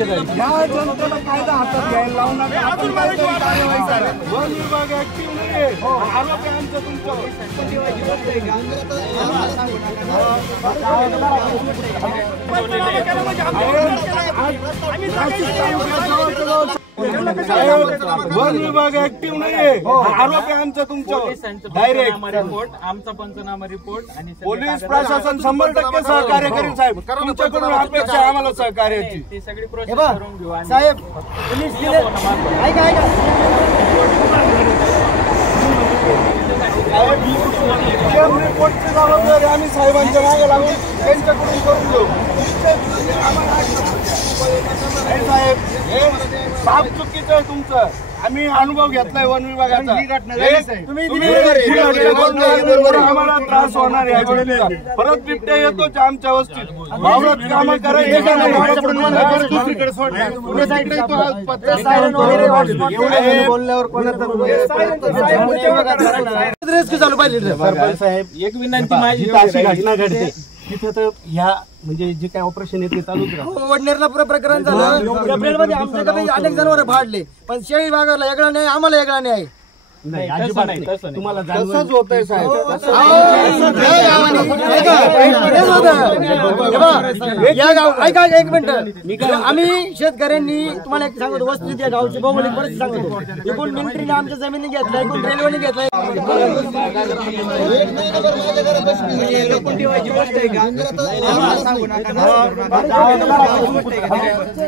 या जनतेला कायदा हातात घ्यायला लावू नका. आपण काहीतरी कार्यवाही करा. वन विभाग ऍक्टिव्ह नाहीये. आरोप आहे आमचा तुमच्यावर. वन विभाग ऍक्टिव्ह नाहीये. आरोप आहे आमचा तुमच्यावर. डायरेक्ट रिपोर्ट, आमचा पंचनामा रिपोर्ट आणि पोलीस प्रशासन 100% सहकार्य करेल साहेब. तुमच्याकडून अपेक्षा आहे आम्हाला सहकार्याची. ती सगळी प्रोसेस करून घेऊ. साहेब पोलीस ऐका रिपोर्टची जबाबदारी आम्ही साहेबांच्या मागे लागून त्यांच्याकडून करून घेऊ. साहेब हे साफ चुकीचं आहे तुमचं. आम्ही अनुभव घेतलाय वन विभागाचा. आम्हाला त्रास होणार आहे. परत बिबट्या येतोच आमच्या वस्तीत. वावरात कामं करायची चालू पाहिजे. सरपंच साहेब एक विनंती माझी, अशी घटना घडते तिथे तर ह्या म्हणजे जे काही ऑपरेशन आहे ते चालूच राहतं. वडनेरला पुरं प्रकरण झालं. एप्रिलमध्ये आमच्याकडे अनेक जनावर फाडले, पण शेळी भागाला वेगळा नाही, आम्हाला वेगळा नाही. नाही अजिबात नाही. तुम्हाला तसंच होतंय साहेब. ऐका एक मिनिट. आम्ही शेतकऱ्यांनी तुम्हाला एक सांगतो वस्तुस्थिती या गावची भौगोलिक परिस्थिती सांगतो. एकूण मिलिटरीने आमच्या जमिनी घेतल्या, एकूण रेल्वेने घेतलाय.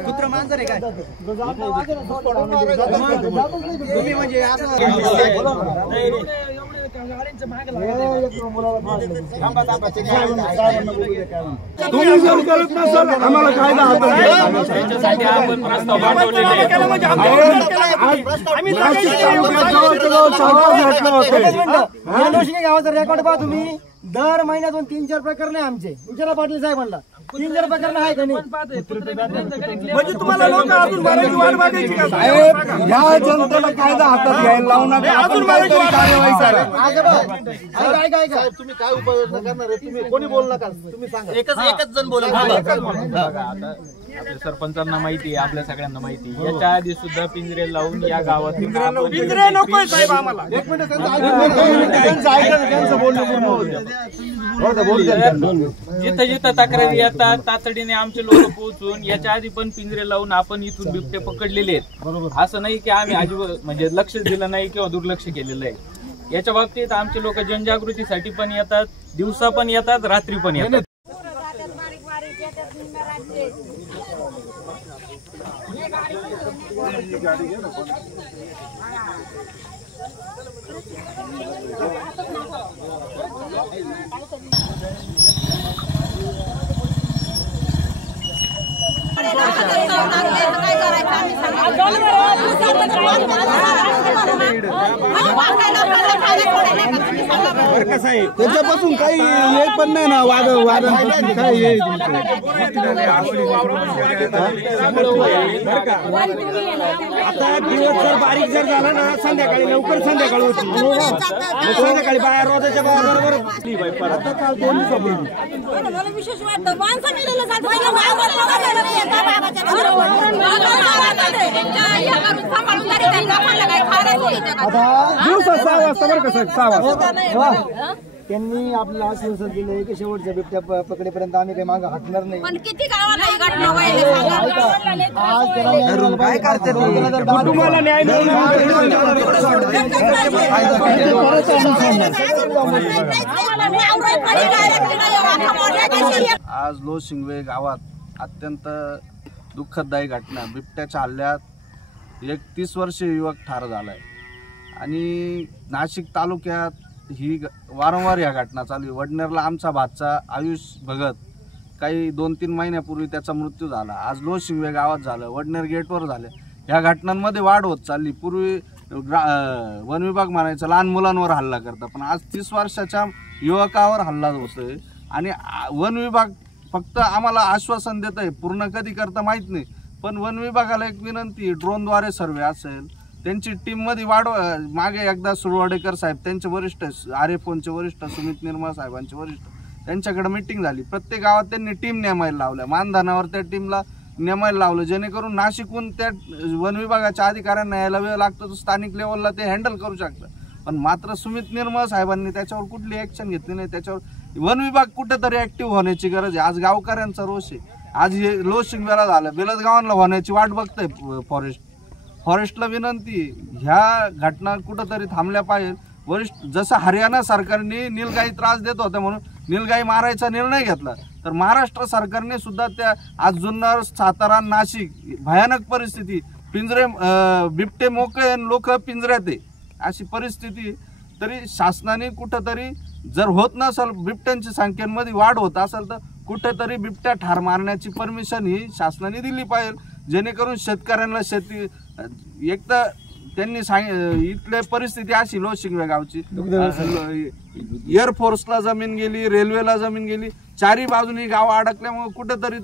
कुत्र मांजर आहे काय तुम्ही म्हणजे तुम्ही जर करत नसाल आम्हाला कायदा हातात गावाचा रेकॉर्ड पहा तुम्ही. दर महिन्यातून 3-4 प्रकरण आहे आमचे. विचारा पाटील साहेबांना 3-4 प्रकरण आहे का नाही. म्हणजे तुम्हाला लोक अजून भरायची वाट बघायची का साहेब? या जनतेला कायदा हातात घ्यायला लावू नका. आपण काहीतरी कार्यवाही करा. ऐका तुम्ही काय उपाययोजना करणार आहे? तुम्ही कोणी बोलू नका. तुम्ही सांगा. एकच जण बोला. आपल्या सरपंचांना माहिती आहे, आपल्या सगळ्यांना माहिती आहे. याच्या आधी सुद्धा पिंजरे लावून या गावात पिंजरे नकोय साहेब आम्हाला. एक मिनिट जिथं जिथं तक्रारी येतात तातडीने आमचे लोक पोहोचून याच्या आधी पण पिंजरे लावून आपण इथून बिबटे पकडलेले आहेत. असं नाही की आम्ही अजिबात म्हणजे लक्ष दिलं नाही किंवा दुर्लक्ष केलेलं आहे. याच्या बाबतीत आमचे लोक जनजागृतीसाठी पण येतात, दिवसा पण येतात, रात्री पण येतात. त्याच्यापासून काही हे पण नाही ना. वादन काय हे आता दिवस जर बारीक जर झाला ना संध्याकाळी लवकर संध्याकाळी होती. संध्याकाळी बाहेर रोजाच्या बरोबर विशेष वाटतं माणसं दिवसा 6 वाजता बरं का साहेब 6 वाजता त्यांनी आपल्याला आश्वासन दिलं की शेवटच्या बिबट्या पकडेपर्यंत आम्ही काही मागं हटणार नाही. पण किती गावाला ही घटना व्हायला आज काय करते कुटुंबाला न्याय आज लोशिंगवे गावात अत्यंत दुःखदायी घटना. बिबट्याच्या हल्ल्यात एक 30 वर्षीय युवक ठार झालाय आणि नाशिक तालुक्यात ही वारंवार या घटना चालू आहे. वडनेरला आमचा भाचा आयुष भगत काही 2-3 महिन्यापूर्वी त्याचा मृत्यू झाला. आज लोशिंगवे गावात झालं, वडनेर गेटवर झालं. ह्या घटनांमध्ये वाढ होत चालली. पूर्वी वन विभाग म्हणायचं लहान मुलांवर हल्ला करतं, पण आज 30 वर्षाच्या युवकावर हल्ला होतोय. आणि वन विभाग फक्त आम्हाला आश्वासन देत आहे, पूर्ण कधी करता माहीत नाही. पण वन विभागाला एक विनंती, ड्रोनद्वारे सर्वे असेल, त्यांची टीममध्ये मागे एकदा सुरवाडेकर साहेब त्यांचे वरिष्ठ, RFOचे वरिष्ठ, सुमित निर्मळ साहेबांचे वरिष्ठ, त्यांच्याकडे मीटिंग झाली. प्रत्येक गावात त्यांनी टीम नेमायला लावल्या. मानधनावर त्या टीमला नेमायला लावलं, जेणेकरून नाशिकहून त्या वन विभागाच्या अधिकाऱ्यांना यायला वेळ लागतो, तर स्थानिक लेवलला ते हँडल करू शकतात. पण मात्र सुमित निर्मळ साहेबांनी त्याच्यावर कुठली ऍक्शन घेतली नाही. त्याच्यावर वन विभाग कुठेतरी ऍक्टिव्ह होण्याची गरज आहे. आज गावकऱ्यांचा रोष आहे. आज हे लोशिंगवेला झालं, बेलसगावांना होण्याची वाट बघतंय फॉरेस्टला विनंती, ह्या घटना कुठंतरी थांबल्या पाहिजे. वरिष्ठ जसं हरियाणा सरकारने नीलगाई त्रास देत होत्या म्हणून नीलगाई मारायचा निर्णय घेतला, तर महाराष्ट्र सरकारने सुद्धा त्या आज जुन्नर, सातारा, नाशिक भयानक परिस्थिती, पिंजरे बिबटे मोकळे, लोक पिंजऱ्यात आहे अशी परिस्थिती. तरी शासनाने कुठंतरी जर होत नसेल, बिबट्यांच्या संख्येमध्ये वाढ होत असेल, तर कुठेतरी बिबट्या ठार मारण्याची परमिशन ही शासनाने दिली पाहिजे, जेणेकरून शेतकऱ्यांना शेती एक तर त्यांनी इथली परिस्थिती अशी लोशिंगवे गावची एअरफोर्सला जमीन गेली, रेल्वेला जमीन गेली, चारी बाजूनी गाव अडकल्यामुळे कुठेतरी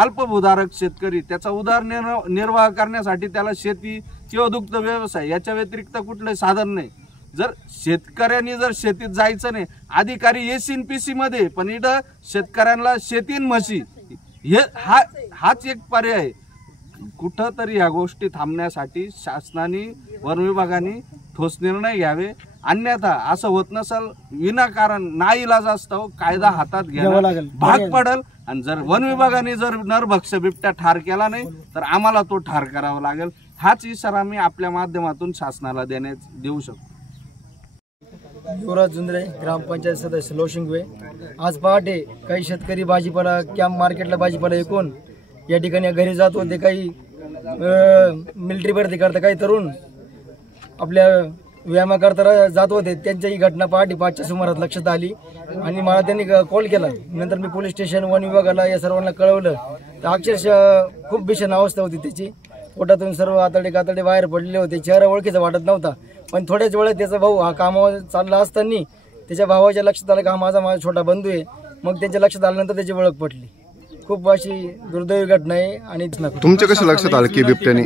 अल्पभूधारक शेतकरी त्याचा उदरनिर्वाह करण्यासाठी त्याला शेती किंवा दुग्ध व्यवसाय याच्या व्यतिरिक्त कुठलंही साधन नाही. जर शेतकऱ्यांनी जर शेतीत जायचं नाही, अधिकारी एसीन पीसी मध्ये, पण इथं शेतकऱ्यांना शेतीन म्हशी हे हाच एक पर्याय आहे. कुठंतरी या गोष्टी थांबण्यासाठी शासनाने, वन विभागाने ठोस निर्णय घ्यावे. अन्यथा असं होत नसेल, विनाकारण नाईलाज असतो कायदा हातात घ्यावा भाग पडेल. आणि जर वन विभागाने जर नरभक्ष बिबट्या ठार केला नाही, तर आम्हाला तो ठार करावा लागेल. हाच इशारा मी आपल्या माध्यमातून शासनाला देऊ शकतो. युवराज जुंद्रे, ग्रामपंचायत सदस्य लोशिंगवे. आज पहाटे काही शेतकरी भाजीपाला कॅम्प मार्केटला भाजीपाला विकून या ठिकाणी घरी जात होते. काही मिलिटरी भरती करता काही तरुण आपल्या व्यायामाकरता जात होते. त्यांची ही घटना पहाटे 5च्या सुमारास लक्षात आली आणि मला त्यांनी कॉल केला. नंतर मी पोलीस स्टेशन, वन विभागाला या सर्वांना कळवलं. तर अक्षरशः खूप भीषण अवस्था होती त्याची. पोटातून सर्व आतडे बाहेर पडलेले होते. चेहरा ओळखीचा वाटत नव्हता. पण थोड्याच वेळात त्याचा भाऊ हा कामावर चालला असताना त्याच्या भावाच्या लक्षात आलं की हा माझा छोटा बंधू आहे. मग त्यांच्या लक्षात आल्यानंतर त्याची ओळख पटली. खूप अशी दुर्दैवी घटना आहे. आणि तुमच्या कसं लक्षात आलं की बिबट्याने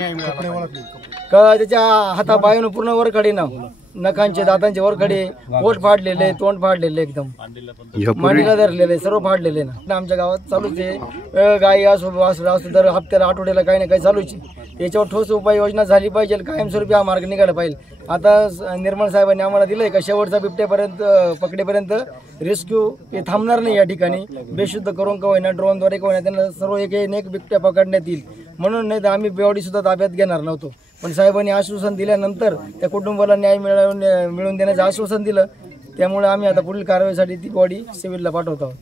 का त्याच्या हातापायानं पूर्ण वरखडे ना, नखांचे दातांचे वरखडे, पोट फाडलेले, तोंड फाडलेले, एकदम मांडीला धरलेले, सर्व फाडलेले ना. आमच्या गावात चालूच आहे. गाई असो दर हप्त्याला आठवड्याला काही ना काही चालूच आहे. याच्यावर ठोस उपाययोजना झाली पाहिजे. कायमस्वरूपी हा मार्ग निघाला पाहिजे. आता निर्मळ साहेबांनी आम्हाला दिलंय का शेवटचा बिबट्यापर्यंत पकडेपर्यंत रेस्क्यू हे थांबणार नाही. या ठिकाणी बेशुद्ध करून का होईना, ड्रोनद्वारे का होईना, त्यांना सर्व एक बिबट्या पकडण्यात येईल म्हणून. नाही तर आम्ही बॉडी सुद्धा ताब्यात घेणार नव्हतो. पण साहेबांनी आश्वासन दिल्यानंतर त्या कुटुंबाला न्याय मिळवून देण्याचं आश्वासन दिलं. त्यामुळे आम्ही आता पुढील कारवाईसाठी ती बॉडी सिव्हिलला पाठवत आहोत.